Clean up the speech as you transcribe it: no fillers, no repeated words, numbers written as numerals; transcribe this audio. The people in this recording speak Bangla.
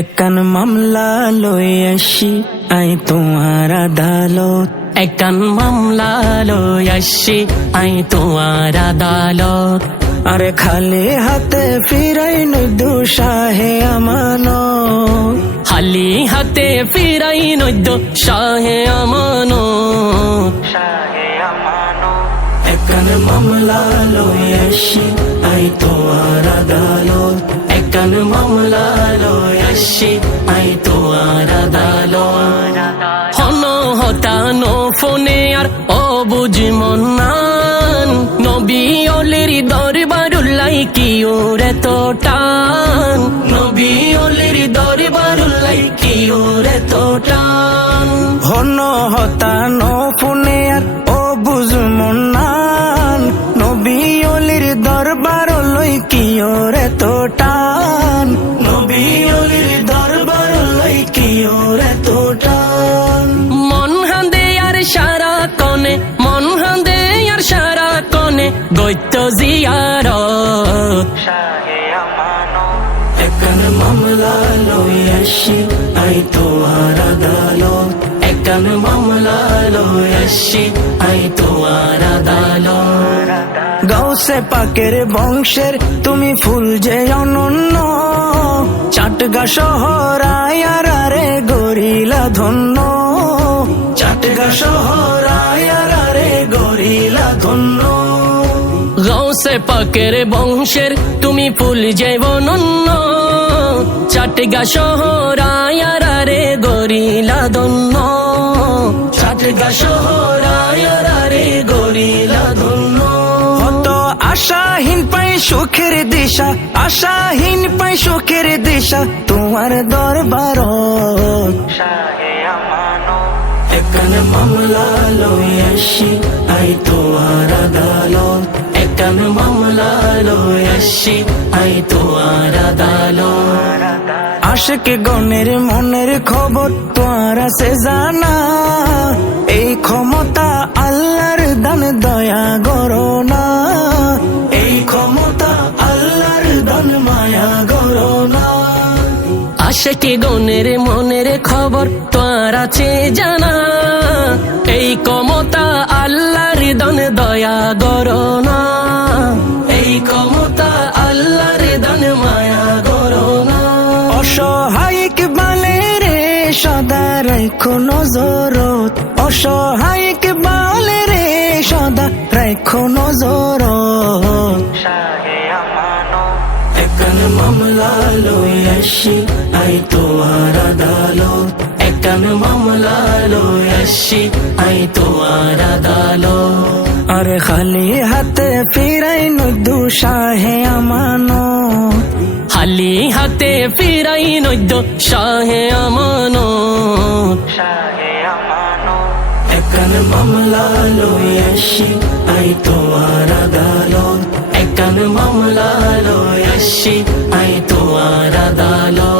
একান মামলা লই আসি আই তোমার আদালত। একান মামলা লই আসি আই তোমার আদালত। আরে খালি হাতে ফিরাই নই দুঃসাহে আমানত। খালি হাতে ফিরাই নদ্য শাহে আমানত। একান মামলা লই আসি আই তোমার আদালত। একান মামলা লই আসি আই তোমার আদালত। হন হতানো ফোনে আর অবুঝ মন্নান, নবী অলির দরবারুল্লাই কি ওরে তো টান। নবী অলির দরবারুল্লাই কি ওরে তো টান। হন হতানো ফোনে আর ও বুঝমন নান, নবী অলির দরবার লই কি ওরে তো টান। নবী অলির দরবার লই কি ওরে তো টান। মন হান্দে আর সারা কনে, মন হান্দে আর সারা কনে গৈত্য জিয়ারত। একান মামলা লই আসি আই তোমার আদালত। একান মামলা লই আসি আই তোমার আদালত। গাউসে পাকের বংশের তুমি ফুল যে অনন্য, চাটগা শহর আয়ারে গরিলা ধন্য। চাটগা শহর আয়ারে গরিলা ধন্য। গৌসে পাকের বংশের তুমি ফুল যে অনন্য, চাটগা শহর আয়ারে গরিলা ধন্য। চাটগা শহর আয়ারে গরিলা ধন্য। হত আশাহীন পাই সুখের দিশা, আশাহীন পাই সুখের দিশা তোমার দরবার। একান মামলা লই আসি আই তোমার আদালত। একান মামলা লই আসি আই তোমার আদালত। আশিক গণের মনের খবর তোমার আছে জানা, এই ক্ষমতা আল্লাহর দান দয়া করো না। এই ক্ষমতা আল্লাহর দান মায়া করো না। আশিক গণের মনের খবর তোর আছে জানা, এই ক্ষমতা আল্লাহর দান দয়া করো না। এই ক্ষমতা আল্লাহর দান মায়া করো না। অসহায়িক বালে রে সদা রাখো নজরত। অসহায়িক বালে রে সদা রাখো নজরত। একান মামলা লই আসি আই তোমার আদালত। একান মামলা লই আসি আই তোমার আদালত। আরে খালি হাতে ফিরাই নই দুঃসাহে আমানত। খালি হাতে ফিরাই নদ্য শাহে আমানত। একান মামলা লই আসি আই তোমার আদালত। একান মামলা লই আসি আই তোমার আদালত।